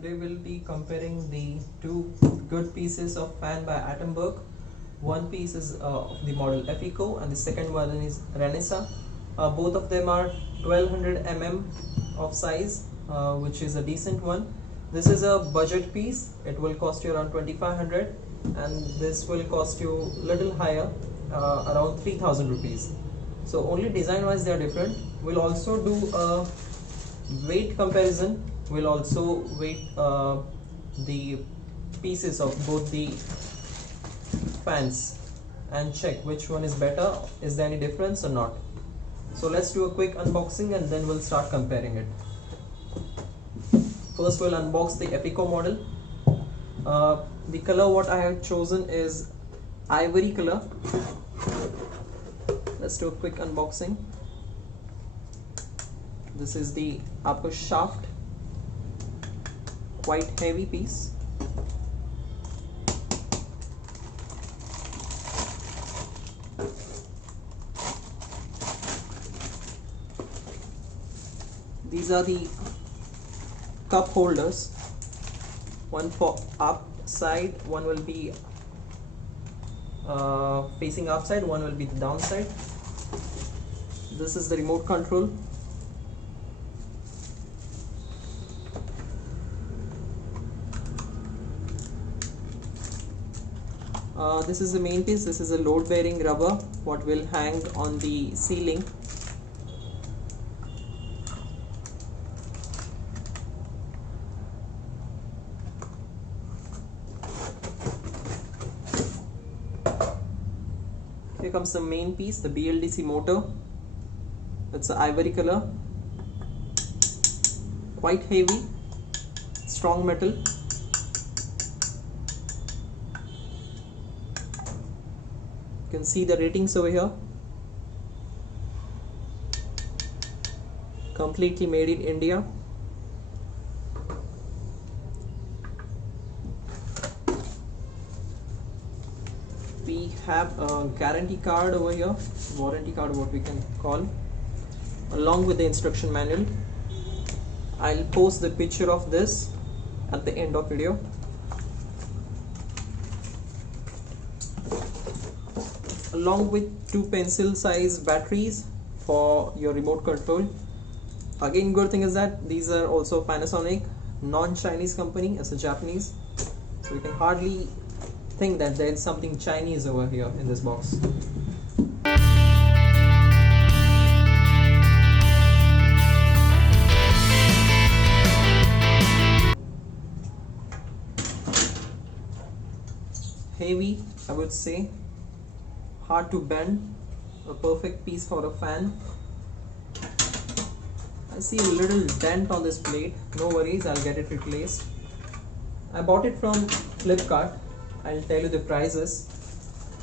Today we'll be comparing the two good pieces of fan by Attenberg. One piece is of the model Efico and the second one is Renesas. Both of them are 1200 mm of size, which is a decent one. This is a budget piece. It will cost you around 2500, and this will cost you little higher, around 3000 rupees. So only design wise they are different. We'll also do a weight comparison. We'll also weight the pieces of both the fans and check which one is better, is there any difference or not. So let's do a quick unboxing and then we'll start comparing it. First we'll unbox the Efico model. The color what I have chosen is ivory color. Let's do a quick unboxing. This is the upper shaft, quite heavy piece. These are the cup holders, one for up side, one will be facing upside, one will be the downside. This is the remote control. This is the main piece. This is a load bearing rubber what will hang on the ceiling. Here comes the main piece, the BLDC motor. It's an ivory color, quite heavy, strong metal. You can see the ratings over here. Completely made in India. We have a guarantee card over here, warranty card what we can call, along with the instruction manual. I'll post the picture of this at the end of video. Along with two pencil size batteries for your remote control. Again, good thing is that these are also Panasonic, non-Chinese company, it's a Japanese, so you can hardly think that there is something Chinese over here in this box. Heavy, I would say, hard to bend, a perfect piece for a fan. I see a little dent on this plate, no worries, I'll get it replaced. I bought it from Flipkart. I'll tell you the prices.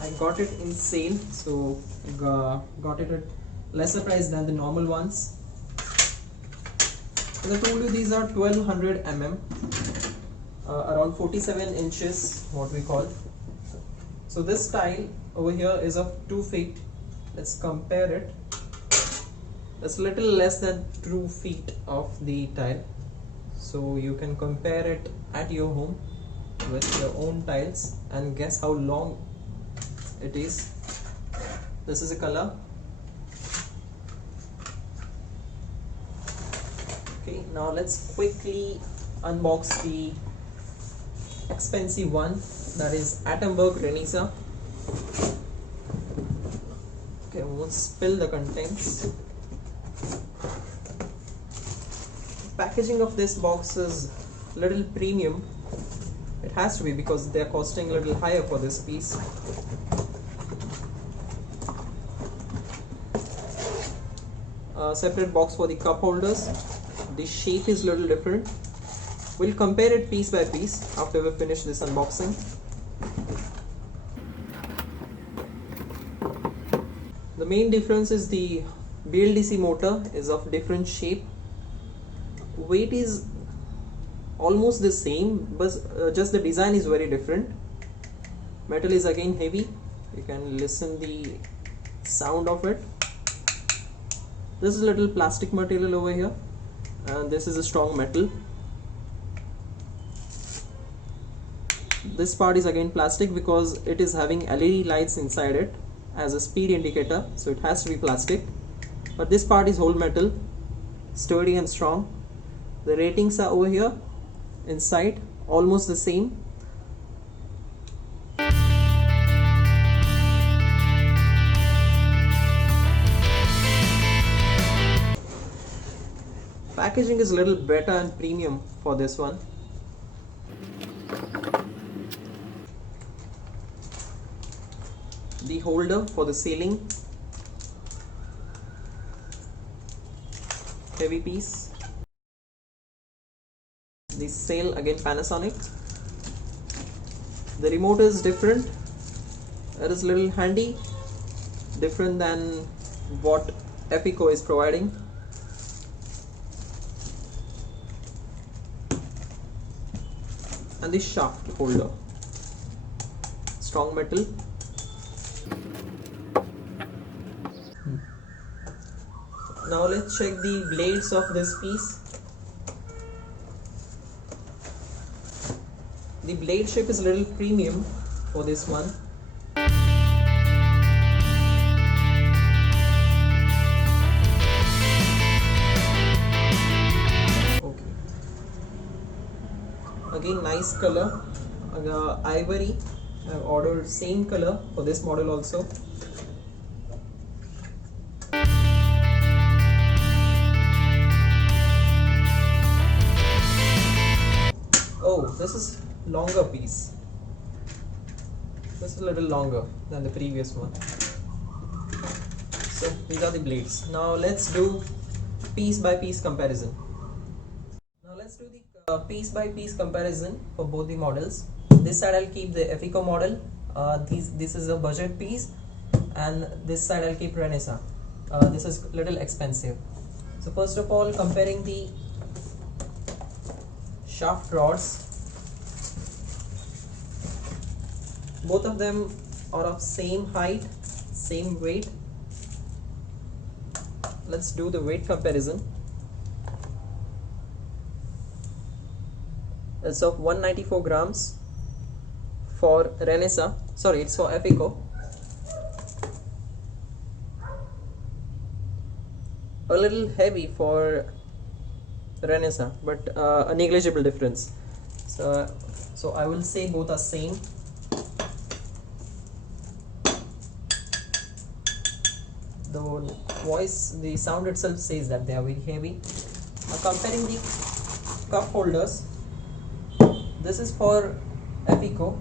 I got it in sale, so got it at lesser price than the normal ones. As I told you, these are 1200 mm, around 47 inches what we call. So this tile over here is of 2 feet. Let's compare it. That's a little less than 2 feet of the tile, so you can compare it at your home with your own tiles and guess how long it is. This is a color. Okay, now let's quickly unbox the expensive one, that is Attenberg Renesas. Okay, we won't spill the contents. Packaging of this box is little premium. It has to be because they are costing a little higher for this piece. Separate box for the cup holders. The shape is a little different. We'll compare it piece by piece after we finish this unboxing. The main difference is the BLDC motor is of different shape. Weight is almost the same, but just the design is very different. Metal is again heavy. You can listen the sound of it. This is a little plastic material over here, and this is a strong metal. this part is again plastic because it is having LED lights inside it as a speed indicator, so it has to be plastic. But this part is whole metal, sturdy and strong. The ratings are over here inside, almost the same. Packaging is a little better and premium for this one. The holder for the sealing, heavy piece. The sail again Panasonic. The remote is different. It is a little handy, different than what Efico is providing. And the shaft holder, strong metal. Now let's check the blades of this piece. The blade shape is a little premium for this one. Okay. Again, nice color, ivory. I have ordered same color for this model also. Oh, this is longer piece. This is a little longer than the previous one. So these are the blades. Now let's do piece by piece comparison. Now let's do the piece by piece comparison for both the models. This side I'll keep the Efico model. This is a budget piece, and this side I'll keep Renesas. This is little expensive. So first of all, comparing the shaft rods. Both of them are of same height, same weight. Let's do the weight comparison. It's of 194 grams for Renesas. Sorry, it's for Efico. A little heavy for Renesas, but a negligible difference. So I will say both are same. The sound itself says that they are very heavy. Now comparing the cup holders, this is for Efico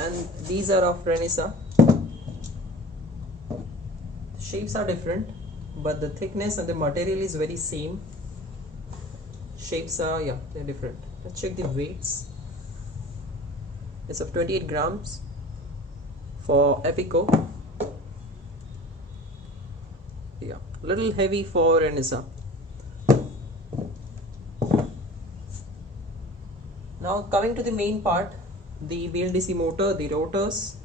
and these are of Renesas. Shapes are different, but the thickness and the material is very same. Shapes are, yeah, they're different. Let's check the weights. It's of 28 grams for Efico. Yeah, little heavy for Renesas. Now coming to the main part, the BLDC motor, the rotors.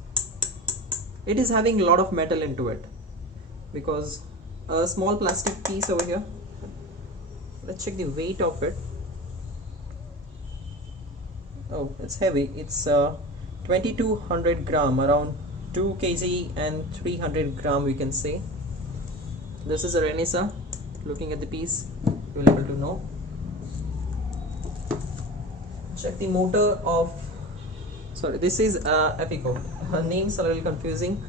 It is having a lot of metal into it because a small plastic piece over here. Let's check the weight of it. Oh, it's heavy. It's 2200 gram, around 2 kg and 300 gram we can say. This is a Renesas. Looking at the piece, you will be able to know. Check the motor of, sorry, this is Efico. Her names are a little confusing.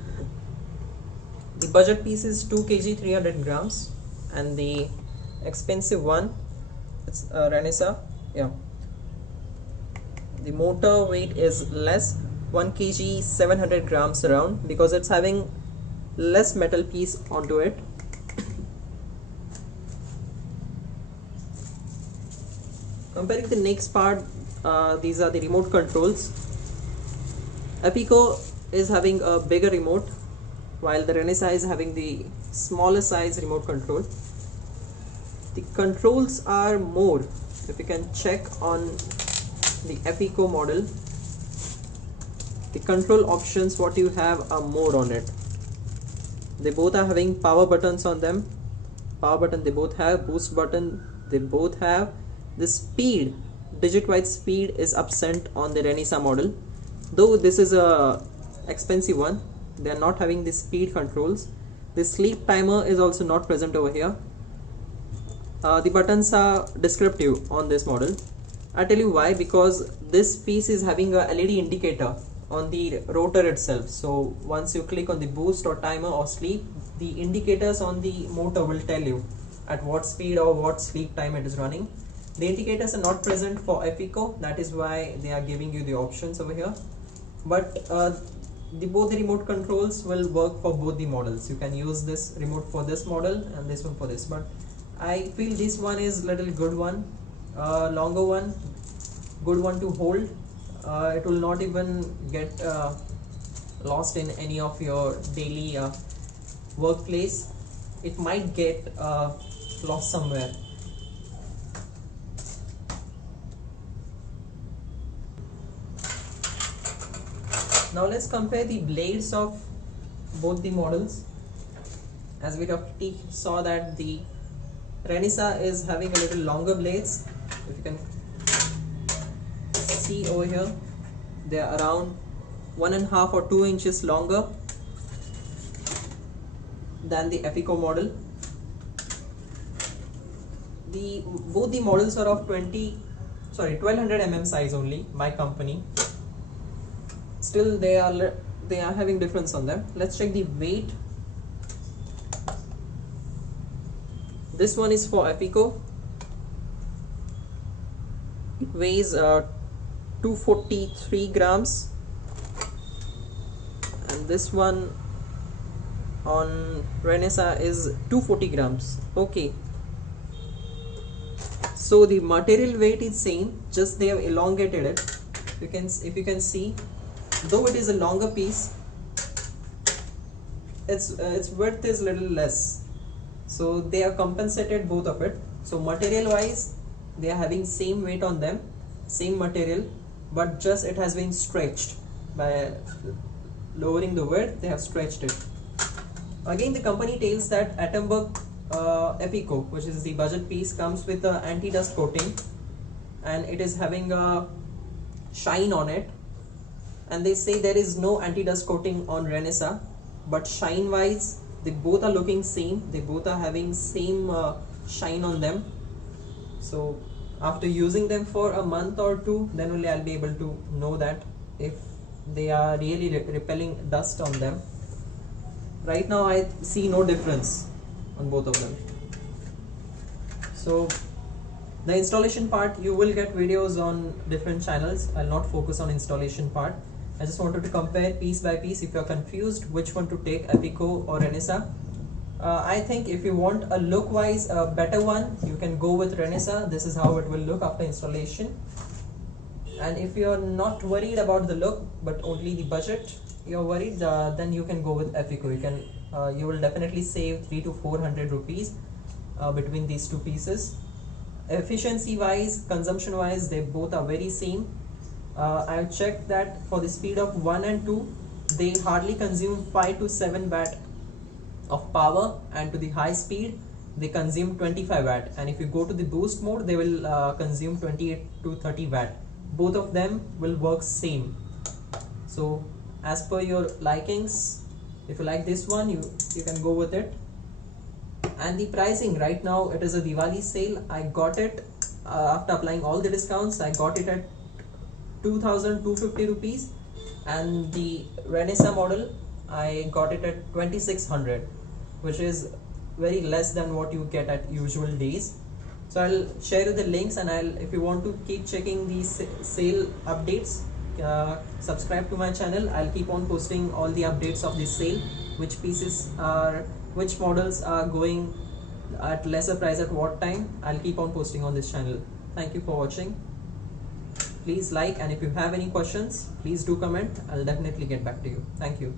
The budget piece is 2 kg 300 grams and the expensive one, it's Renesas. Yeah, the motor weight is less, 1 kg 700 grams around, because it's having less metal piece onto it. Comparing the next part, these are the remote controls. Efico is having a bigger remote while the Renesas is having the smaller size remote control. The controls are more, if you can check on the Efico model, the control options what you have are more on it. They both are having power buttons on them. Power button they both have, boost button they both have. The speed digit wide speed is absent on the Renesas model. Though this is a expensive one, they are not having the speed controls. The sleep timer is also not present over here. The buttons are descriptive on this model. I tell you why, because this piece is having a LED indicator on the rotor itself. So once you click on the boost or timer or sleep, the indicators on the motor will tell you at what speed or what sleep time it is running. The indicators are not present for FECO, that is why they are giving you the options over here. But both the remote controls will work for both the models. You can use this remote for this model and this one for this, but I feel this one is little good one, longer one, good one to hold. It will not even get lost in any of your daily workplace. It might get lost somewhere. Now let's compare the blades of both the models. As we already saw that the Renesas is having a little longer blades. If you can see over here, they are around 1.5 or 2 inches longer than the FECO model. Both the models are of 1200 mm size only by company. Still they are having difference on them. Let's check the weight. This one is for FECO. It weighs 243 grams, and this one on Renesas is 240 grams. Okay, so the material weight is same, just they have elongated it. If you can see, though it is a longer piece, its width is little less, so they are compensated both of it. So material wise they are having same weight on them, same material, but just it has been stretched. By lowering the width, they have stretched it. Again, the company tells that Atomberg FECO, which is the budget piece, comes with a anti-dust coating, and it is having a shine on it. And they say there is no anti-dust coating on Renesas, but shine wise they both are looking same. They both are having same shine on them. So after using them for a month or two, then only I'll be able to know that if they are really repelling dust on them. Right now I see no difference on both of them. So the installation part, you will get videos on different channels. I'll not focus on installation part. I just wanted to compare piece by piece. If you're confused which one to take, FECO or Renesas, I think if you want a look wise better one, you can go with Renesas. This is how it will look after installation. And if you're not worried about the look but only the budget, you're worried, then you can go with FECO. You will definitely save 300 to 400 rupees between these two pieces. Efficiency wise, consumption wise, they both are very same. I've checked that for the speed of 1 and 2, they hardly consume 5 to 7 watt of power, and to the high speed they consume 25 watt, and if you go to the boost mode, they will consume 28 to 30 watt. Both of them will work same. So as per your likings, if you like this one, you can go with it. And the pricing, right now it is a Diwali sale. I got it after applying all the discounts. I got it at 2,250 rupees, and the Renesas model I got it at 2,600, which is very less than what you get at usual days. So I'll share you the links, and if you want to keep checking these sale updates, subscribe to my channel. I'll keep on posting all the updates of this sale, which models are going at lesser price at what time. I'll keep on posting on this channel. Thank you for watching. Please like, and if you have any questions, please do comment. I'll definitely get back to you. Thank you.